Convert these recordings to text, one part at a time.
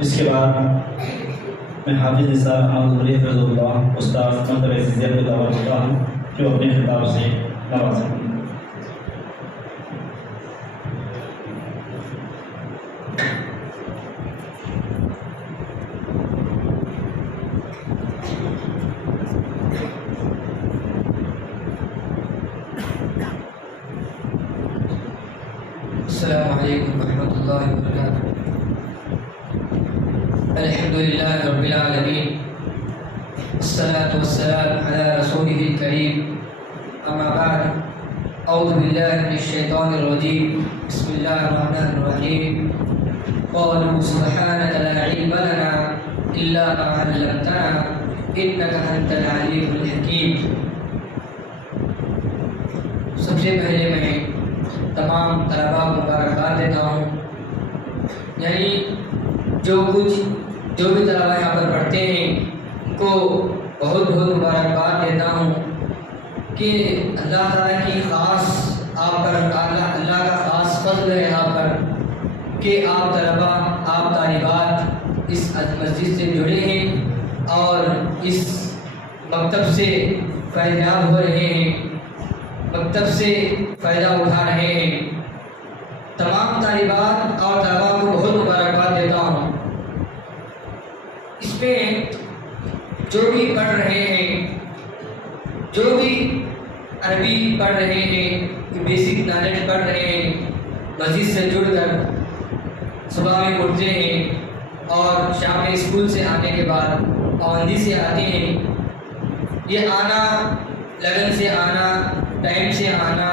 اس کے بعد میں حافظ نثار احمد علی فیض اللہ استاد مکتب عزیزیہ کو دعوت دیتا ہوں کہ وہ اپنے خطاب سے نوازیں۔ السلام علیکم ورحمۃ اللہ وبرکاتہ۔ الحمد للہ رب العالمین، والصلاة والسلام علی رسولہ الکریم، اما بعد، اعوذ باللہ من الشیطان الرجیم، بسم اللہ الرحمن الرحیم۔ قالوا سبحانک لا علم لنا الا ما علمتنا انک انت العلیم الحکیم۔ سب سے پہلے میں تمام طلباء کو مبارکباد دیتا ہوں، یعنی جو بھی طلباء یہاں پر پڑھتے ہیں ان کو بہت بہت مبارکباد دیتا ہوں کہ اللہ تعالیٰ کی خاص آپ پر اللہ کا خاص فضل ہے آپ پر کہ آپ طلباء، آپ طالبات اس مسجد سے جڑے ہیں اور اس مکتب سے فائدہ یاب ہو رہے ہیں، مکتب سے فائدہ اٹھا رہے ہیں۔ تمام طالبات اور طلباء کو بہت مبارکباد دیتا ہوں۔ اس میں جو بھی پڑھ رہے ہیں، جو بھی عربی پڑھ رہے ہیں، بیسک نالج پڑھ رہے ہیں، مسجد سے جڑ کر صبح میں اٹھتے ہیں اور شام میں اسکول سے آنے کے بعد پابندی سے آتے ہیں، یہ آنا، لگن سے آنا، ٹائم سے آنا،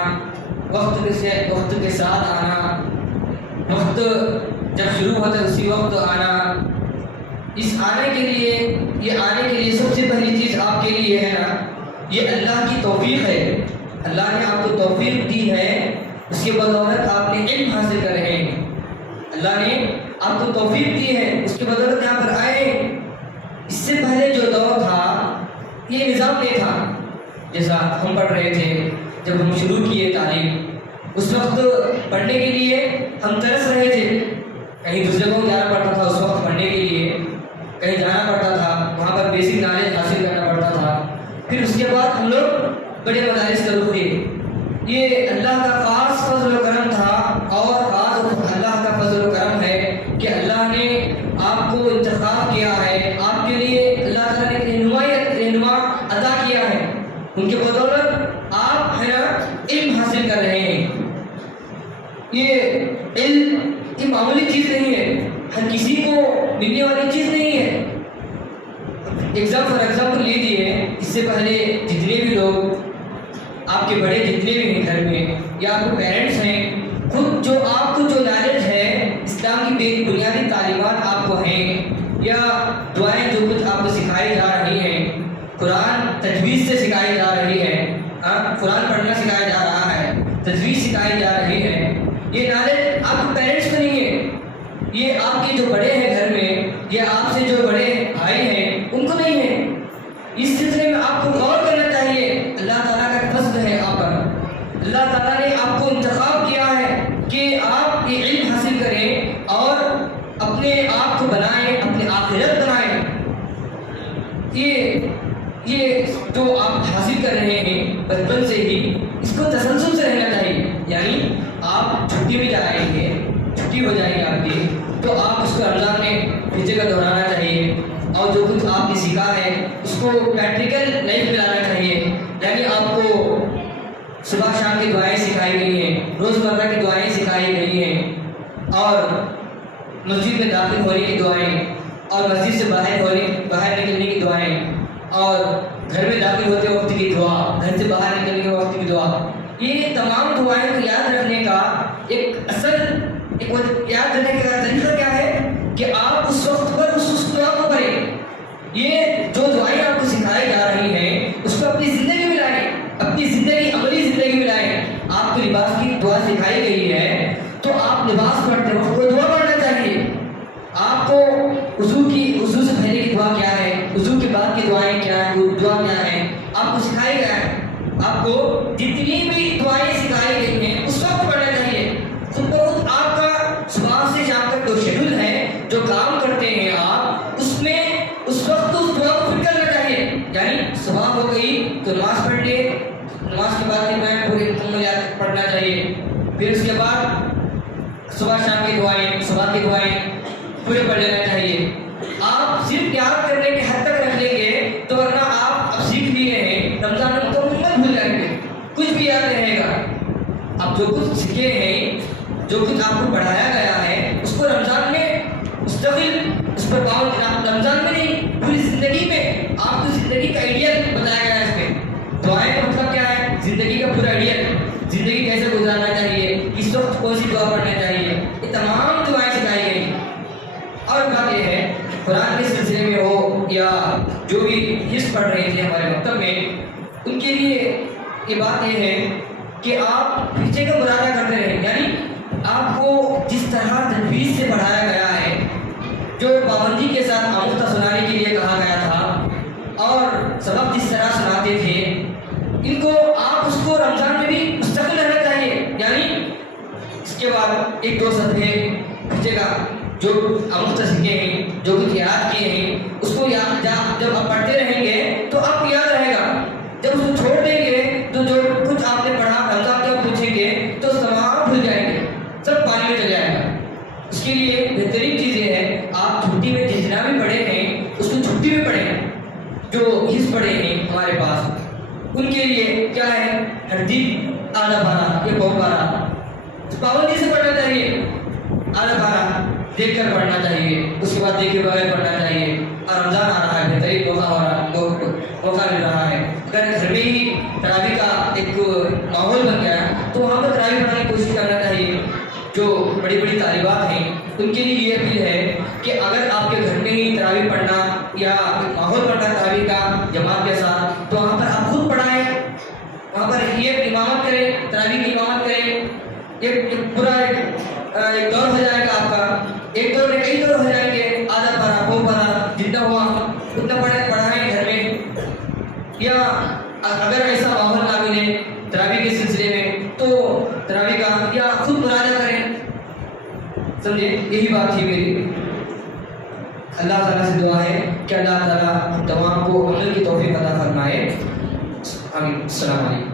وقت کے ساتھ آنا، وقت جب شروع ہوتا ہے اسی وقت آنا، اس آنے کے لیے سب سے پہلی چیز آپ کے لیے ہے نا، یہ اللہ کی توفیق ہے۔ اللہ نے آپ کو توفیق دی ہے، اس کے بدولت آپ نے علم حاصل کر رہے ہیں۔ اللہ نے آپ کو توفیق دی ہے، اس کے بدولت یہاں پر آئے۔ اس سے پہلے جو دور تھا یہ نظام نہیں تھا، جیسا ہم پڑھ رہے تھے جب ہم شروع کیے تعلیم، اس وقت پڑھنے کے لیے ہم ترس رہے تھے، کہیں دوسرے کو جانا پڑتا تھا، اس وقت پڑھنے کے لیے کہیں جانا پڑتا تھا، وہاں پر بیسک نالج حاصل کرنا پڑتا تھا، پھر اس کے بعد ہم لوگ بڑے مدارس کا رخ کیے۔ یہ اللہ کا خاص فضل و کرم تھا، اور خاص اللہ کا فضل و کرم ہے کہ اللہ نے آپ کو انتخاب کیا ہے، آپ کے لیے اللہ تعالیٰ نے رہنما عطا کیا ہے، ان کے بدولت آپ ہے نا علم حاصل کر رہے ہیں۔ یہ علم یہ معمولی چیز نہیں ہے، ہر کسی کو ملنے والی چیز نہیں ہے۔ فار ایگزامپل لیجیے، اس سے پہلے جتنے بھی لوگ آپ کے بڑے جتنے بھی ہیں گھر میں، یا آپ کے پیرنٹس ہیں، خود جو آپ کو جو نالج ہے، اسلام کی بنیادی تعلیمات آپ کو ہیں، یا دعائیں جو کچھ آپ کو سکھائی جا رہی ہیں، قرآن تجویز سے سکھائی جا رہی ہے، قرآن پڑھنا سکھایا جا رہا ہے، تجویز سکھائی جا رہی ہے، یہ نالج آپ کے پیرنٹس کو نہیں ہے، یہ آپ کے جو بڑے ہیں گھر میں، یا آپ سے جو بڑے بھائی ہیں ان کو نہیں ہے۔ اس سلسلے میں آپ کو غور کرنا چاہیے، اللہ تعالیٰ کا فضل ہے آپ پر، اللہ تعالیٰ نے آپ کو انتخاب کیا ہے کہ آپ یہ علم حاصل کریں اور اپنے آپ کو بنائیں، اپنے آخرت بنائیں۔ یہ جو آپ حاصل کر رہے ہیں بچپن سے ہی، اس کو تسلسل سے رہنا چاہیے، یعنی آپ چھٹی میں جائیں گے، چھٹی ہو جائے گی آپ کی، تو آپ اس کو رمضان میں پھر جگہ دہرانا چاہیے، اور جو کچھ آپ نے سیکھا ہے اس کو پریکٹیکل لائف میں لانا چاہیے، یعنی آپ کو صبح شام کی دعائیں سکھائی گئی ہیں، روزمرہ کی دعائیں سکھائی گئی ہیں، اور مسجد میں داخل ہونے کی دعائیں، اور مسجد سے باہر نکلنے کی دعائیں، اور گھر میں داخل ہوتے وقت کی دعا، گھر سے باہر نکلنے کے وقت کی دعا، یہ تمام دعائیں کو یاد رکھنے کا یاد رکھنے کا طریقہ کیا ہے کہ آپ اس وقت پر اس دعا کو کریں۔ یہ جو دعائیں آپ کو سکھائی جا رہی ہیں اس کو اپنی زندگی میں لائیں، اپنی زندگی، عملی زندگی میں لائیں۔ آپ کو لباس کی دعا سکھائی گئی ہے تو آپ لباس پڑھتے وقت وہ دعا پڑھنا چاہیے۔ آپ کو وضو سے پہلے کی دعا کیا ہے، وضو کے بعد کی دعائیں کیا ہیں، وہ دعا کیا ہے، آپ کو سکھائی گیا ہے۔ آپ کو جتنی بھی دعائیں سکھائی گئی ہیں اس وقت پڑھنا چاہیے۔ خود بخود آپ کا صبح سے شام تک کے بعد صبح شام کی دعائیں، صبح کی دعائیں پورے پڑھ لینا چاہیے. آپ صرف یاد کرنے کے حد تک رکھ لیں گے تو ورنہ آپ اب سیکھ لیے ہیں رمضان میں مکمل بھول جائیں گے، کچھ بھی یاد رہے گا. اب جو کچھ سیکھے ہیں، جو کچھ آپ کو پڑھایا گیا ہے، اس کو رمضان میں مستقل اس پر پابند، رمضان میں نہیں پوری زندگی میں آپ کو زندگی کا آئیڈیل بتایا گیا ہے. اس میں دعائیں کا مطلب کیا ہے؟ زندگی کا پورا آئیڈیل، زندگی کیسے گزارنا چاہیے، کس وقت کون سی دعا پڑھنا چاہیے، یہ تمام دعائیں سکھائی گئی. اور بات یہ ہے قرآن کے سلسلے میں ہو یا جو بھی حصہ پڑھ رہے تھے ہمارے مکتب میں، ان کے لیے یہ بات یہ ہے کہ آپ پیچھے کا مراجعہ کرتے رہیں. یعنی آپ کو جس طرح تجویز سے پڑھایا گیا ہے، جو پابندی کے ساتھ آموختہ سنانے کے لیے کہا گیا تھا اور سبق جس طرح سناتے تھے، ان کو آپ اس کو رمضان میں بھی مستقل رہنا چاہیے. یعنی اس کے بعد ایک دو صفحے پیچھے کا جو آموختہ سیکھے ہیں، جو کچھ یاد کیے ہیں، اس کو یاد جب آپ پڑھتے رہیں گے تو آپ کو یاد رہے گا. جب اس کو چھوڑ دیں گے تو جو کچھ آپ نے پڑھا رمضان کے آپ پوچھیں گے تو تمام بھول جائیں گے، سب پانی میں چل جائے گا. اس کے لیے بہترین چیز یہ ہے آپ چھٹی میں جتنا بھی پڑھے ہیں اس کو چھٹی میں پڑھیں. جو حصہ پڑھے ہیں ہمارے پاس ان کے لیے کیا ہے، ہر دن آدھا پارا یا بہت پارا پابندی سے پڑھنا چاہیے. آدھا پارا دیکھ کر پڑھنا چاہیے، اس کے بعد دیکھے بغیر پڑھنا چاہیے. اور رمضان آ رہا ہے، بہترین موقع مل رہا ہے. اگر گھر میں ہی تراویح کا ایک ماحول بن گیا تو وہاں پر تراویح پڑھنے کی کوشش کرنا چاہیے. جو بڑی بڑی طالبات ہیں ان کے لیے یہ اپیل ہے کہ اگر آپ کے گھر میں ہی تراویح پڑھنا یا ماحول بننا تراویح کا جماعت کے ساتھ، تو وہاں پر آپ خود پڑھائیں، وہاں پر یہ امامت کریں، تراویح کی امامت کریں. ایک پورا ایک دور ہو جائے گا آپ کا، ایک دور میں کئی دور ہو جائیں گے. آدھا پارا وہ پارا جتنا ہوا اتنا پڑھائیں گھر میں. یا اگر ایسا ماحول نہ ملے تراویح کے سلسلے میں تو تراویح کا یا خود مراجعہ کریں. سمجھے، یہی بات تھی میری. اللہ تعالیٰ سے دعا ہے کہ اللہ تعالیٰ ہم تمام کو عمل کی توفیق عطا فرمائے. آمین. السلام علیکم.